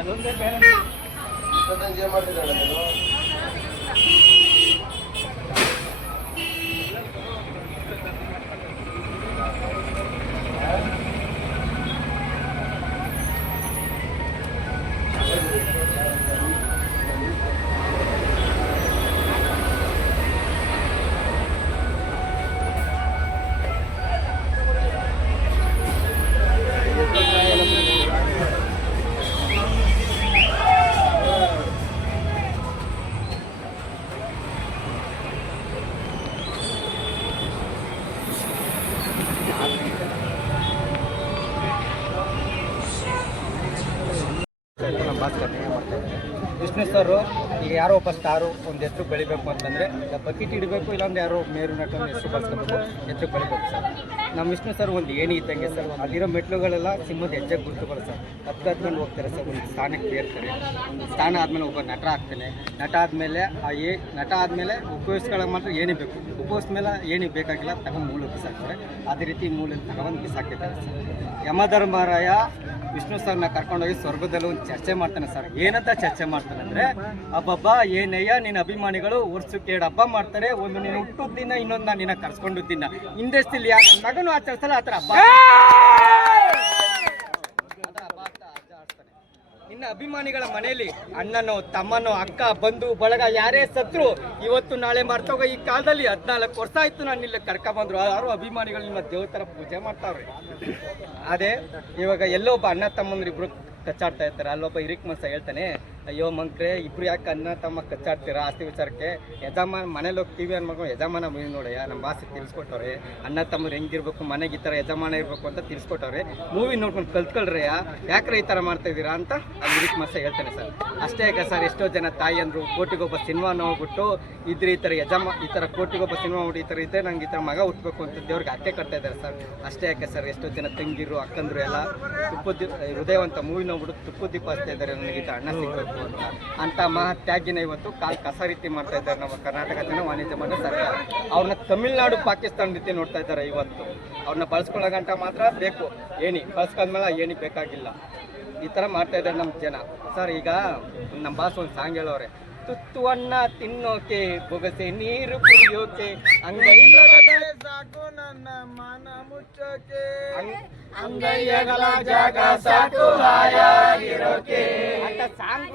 ಅದೊಂದೇ ಬೇರೆ ವಿಷ್ಣು ಸರ್ ಈಗ ಯಾರೋ ಒಬ್ಬ ಸ್ಟಾರು ಒಂದು ಹೆಸರು ಬೆಳಿಬೇಕು ಅಂತಂದರೆ ಬಕೆಟ್ ಇಡಬೇಕು, ಇಲ್ಲಾಂದ್ರೆ ಯಾರೋ ಮೇರು ನಟನ ಹೆಸರು ಬಳಸ್ಕೋಬೇಕು, ಹೆಸರು ಬೆಳಿಬೇಕು ಸರ್. ನಮ್ಮ ವಿಷ್ಣು ಸರ್ ಒಂದು ಏಣಿ ಇದ್ದಂಗೆ ಸರ್. ಅಲ್ಲಿರೋ ಮೆಟ್ಲುಗಳೆಲ್ಲ ಸಿಂಹದ ಹೆಜ್ಜೆ ಗುರುತುಗಳು ಸರ್. ಹತ್ಕೊಂಡು ಹೋಗ್ತಾರೆ ಸರ್, ಒಂದು ಸ್ಥಾನಕ್ಕೆ ಏರ್ತಾರೆ. ಸ್ಥಾನ ಆದಮೇಲೆ ಒಬ್ಬ ನಟ ಆಗ್ತಾನೆ. ನಟ ಆದಮೇಲೆ ಉಪಯೋಗಿಸ್ಕೊಳ್ಳೋ ಮಾತ್ರ ಏಣಿ ಬೇಕು. ಉಪಯೋಗಿಸಿದ ಮೇಲೆ ಏಣಿ ಬೇಕಾಗಿಲ್ಲ, ತಗೊಂಡು ಮೂಲ ಬಿಸಾಕ್ತಾರೆ. ಅದೇ ರೀತಿ ಮೂಲ ತಗೊಂಡು ಬಿಸಾಕಿದ್ದಾರೆ ಸರ್. ಯಮಧರ್ಮರಾಯ ವಿಷ್ಣು ಸರ್ನ ಕರ್ಕೊಂಡೋಗಿ ಸ್ವರ್ಗದಲ್ಲಿ ಒಂದು ಚರ್ಚೆ ಮಾಡ್ತಾನೆ ಸರ್. ಏನಂತ ಚರ್ಚೆ ಮಾಡ್ತಾನೆ ಅಂದರೆ, ಹಬ್ಬ ಏನಯ್ಯ ನಿನ್ನ ಅಭಿಮಾನಿಗಳು ವರ್ಷಕ್ಕೆ 2 ಹಬ್ಬ ಮಾಡ್ತಾರೆ. ಒಂದು ನೀನು ಹುಟ್ಟುದ ದಿನ, ಇನ್ನೊಂದು ನಾನು ನಿನ್ನ ಕರ್ಸ್ಕೊಂಡು ದಿನ. ಹಿಂದೆಸ್ತಿಲ್ಲ ಯಾರ ಮಗನು ಆಚರಿಸಲ್ಲ ಆ ಥರ ಹಬ್ಬ. ನಿನ್ನ ಅಭಿಮಾನಿಗಳ ಮನೆಯಲ್ಲಿ ಅಣ್ಣನೋ ತಮ್ಮನೋ ಅಕ್ಕ ಬಂಧು ಬಳಗ ಯಾರೇ ಸತ್ರು ಇವತ್ತು ನಾಳೆ ಮಾಡ್ತಾಗ. ಈ ಕಾಲದಲ್ಲಿ 14 ವರ್ಷ ಆಯ್ತು ನಾನು ಇಲ್ಲಿ ಕರ್ಕೊಂಡ್ಬಂದ್ರು. ಯಾರು ಅಭಿಮಾನಿಗಳು ನಿಮ್ಮ ದೇವತರ ಪೂಜೆ ಮಾಡ್ತಾವ್ರೆ. ಅದೇ ಇವಾಗ ಎಲ್ಲೋ ಒಬ್ಬ ಅಣ್ಣ ತಮ್ಮಂದ್ರು ಇಬ್ರು ಕಚ್ಚಾಡ್ತಾ ಇರ್ತಾರೆ. ಅಲ್ಲೊಬ್ಬ ಹಿರಿಕ್ ಮನ್ಸ ಹೇಳ್ತಾನೆ, ಅಯ್ಯೋ ಮಂಕ್ರೆ ಇಬ್ರು ಯಾಕೆ ಅಣ್ಣ ತಮ್ಮ ಕಚ್ಚಾಡ್ತೀರಾ ಆಸ್ತಿ ವಿಚಾರಕ್ಕೆ? ಯಜಮಾನ ಮನೇಲಿ ಹೋಗಿ ಟಿವಿ ಅನ್ಬೇಕು, ಯಜಮಾನ ಮೂವಿ ನೋಡಯ್ಯ ನಮ್ಮ ಭಾಷೆ ತಿಳಿಸ್ಕೊಟ್ಟವ್ರೆ. ಅಣ್ಣ ತಮ್ಮರು ಹೆಂಗಿರ್ಬೇಕು, ಮನೆಗೆ ಈ ಥರ ಯಜಮಾನ ಇರಬೇಕು ಅಂತ ತಿಳಿಸ್ಕೊಟ್ಟವ್ರೆ. ಮೂವಿ ನೋಡ್ಕೊಂಡು ಕಲ್ತ್ಕೊಳ್ರಯ್ಯ, ಯಾಕ್ರೆ ಈ ಥರ ಮಾಡ್ತಾ ಇದ್ದೀರಾ ಅಂತ ಹಿರಿಕ್ ಮನ್ಸ ಹೇಳ್ತಾನೆ ಸರ್. ಅಷ್ಟೇ ಯಾಕೆ ಸರ್, ಎಷ್ಟೋ ಜನ ತಾಯಿ ಅಂದರು ಕೋಟಿಗೊಬ್ಬ ಸಿನಿಮಾ ನೋಡ್ಬಿಟ್ಟು ಇದ್ರೆ ಈ ಥರ ಕೋಟಿಗೊಬ್ಬ ಸಿನಿಮಾ ನೋಡಿ ಈ ಥರ ಇದ್ದರೆ ನಂಗೆ ಈ ಥರ ಮಗ ಹುಟ್ಟಬೇಕು ಅಂತ ದೇವ್ರಿಗೆ ಅತ್ತೆ ಕಟ್ತಾ ಇದ್ದಾರೆ ಸರ್. ಅಷ್ಟೇ ಯಾಕೆ ಸರ್, ಎಷ್ಟೋ ಜನ ತಂಗಿರು ಅಕ್ಕಂದ್ರು ಎಲ್ಲ ಹೃದಯವಂತ ಮೂವಿ ನೋಡ್ಬಿಟ್ಟು ತುಪ್ಪದ ದೀಪ ಹಚ್ತಾ ಇದ್ದಾರೆ, ನನಗೆ ಈ ಥರ ಅಣ್ಣ ಸಿಗಬೇಕು ಅಂತ ಮಹತ್ಯಾಗಿನ ಇವತ್ತು ಕಸ ರೀತಿ ಮಾಡ್ತಾ ಇದ್ದಾರೆ ನಮ್ಮ ಕರ್ನಾಟಕ ಜನ ವಾಣಿಜ್ಯ ಮಂಡಳಿ ಸರ್ಕಾರ. ಅವ್ರನ್ನ ತಮಿಳ್ನಾಡು ಪಾಕಿಸ್ತಾನ ರೀತಿ ನೋಡ್ತಾ ಇದ್ದಾರೆ ಇವತ್ತು. ಅವ್ರನ್ನ ಬಳಸ್ಕೊಳ್ಳೋ ಗಂಟ ಮಾತ್ರ ಬೇಕು ಏಣಿ, ಬಳಸ್ಕೊಂಡ್ಮೇಲೆ ಏಣಿ ಬೇಕಾಗಿಲ್ಲ. ಈ ಥರ ಮಾಡ್ತಾ ಇದ್ದಾರೆ ನಮ್ಮ ಜನ ಸರ್. ಈಗ ನಮ್ಮ ಬಾಸ್ ಒಂದು ಸಾಂಗ್ ಹೇಳೋರೆ, ತುತ್ತು ಅನ್ನ ತಿನ್ನೋಕೆ ಬೊಗಸೆ ನೀರು ಕುಡಿಯೋಕೆ ಅಂಗೈಗಳ ಸಾಕು ನನ್ನ ಮನ ಮುಚ್ಚೋಕೆ ಅಂಗೈಗಳ ಜಾಗ ಸಾಕು ಹಾಯಾಗಿರೋಕೆ ಅಂತ ಸಾಂಗ್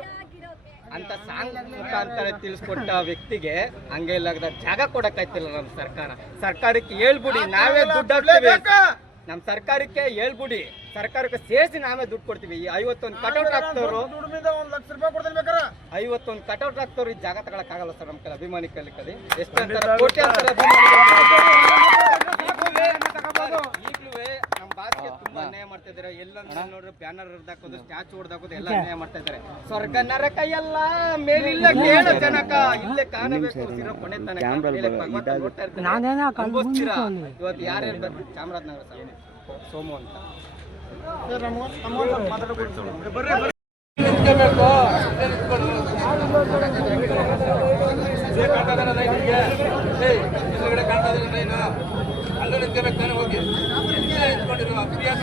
ಮುಖಾಂತರ ತಿಳಿಸ್ಕೊಟ್ಟ ವ್ಯಕ್ತಿಗೆ ಅಂಗೈಲಾಗದ ಜಾಗ ಕೊಡಕ್ಕಾಯ್ತಿಲ್ಲ ನಮ್ಮ ಸರ್ಕಾರಕ್ಕೆ ಹೇಳ್ಬಿಡಿ, ನಾವೇ ದುಡ್ಡು ಹಾಕ್ತೀವಿ. ನಮ್ಮ ಸರ್ಕಾರಕ್ಕೆ ಹೇಳ್ಬಿಡಿ, ಸರ್ಕಾರಕ್ಕೆ ಸೇರಿಸಿ ನಾವೇ ದುಡ್ಡು ಕೊಡ್ತೀವಿ. 51 ಕಟೌಟ್ ಹಾಕ್ತವ್ರು, 1 ಲಕ್ಷ ರೂಪಾಯಿ ಕೊಡ್ತೀನಿ ಬೇಕಾರೆ. 51 ಕಟೌಟ್ ಹಾಕ್ತವ್ರು ಈ ಜಾಗ ತಗೊಳಕ್ಕಾಗಲ್ಲ ಸರ್ ನಮ್ಮ ಕೈಲಿ. ಅಭಿಮಾನಿ ಕೈಲಿ ಎಷ್ಟು ಕೋಟಿ ಈಗಲೂ ನಮ್ಮ ಬಾಸ್ಗೆ ತುಂಬಾ ಅನ್ಯಾಯ ಮಾಡ್ತಾ ಇದ್ದಾರೆ. ಎಲ್ಲ ನೋಡ್ರಿ ಬ್ಯಾನರ್ ಹಾಕೋದು, ಸ್ಟ್ಯಾಚು ಹೊಡೆದಾಕೋದು ಎಲ್ಲ ಅನ್ಯಾಯ ಮಾಡ್ತಾ ಇದ್ದಾರೆ. ಸ್ವರ್ಗ ನರಕ ಎಲ್ಲ ಮೇಲಿಲ್ಲ ಕೇಳ ಜನಕ, ಇಲ್ಲೇ ಕಾಣಬೇಕು ಕೊನೆ ತನಕ. ಇವತ್ತು ಯಾರ್ಯಾರು ಚಾಮರಾಜನಗರ ಸೋಮು ಅಂತ ಅಲ್ಲೂ ನಿಂತ್ಕೋಬೇಕು ತಾನೆ ಹೋಗಿ ನಿಂತ್ಕೊಂಡಿರುವ ಪ್ರಿಯಾಸ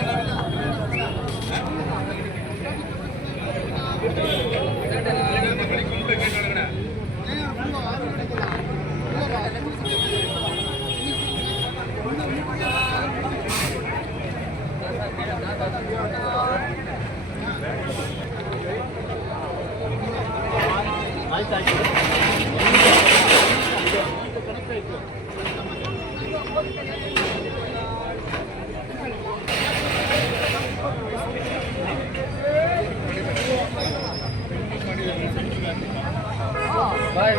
ಬಾಯ್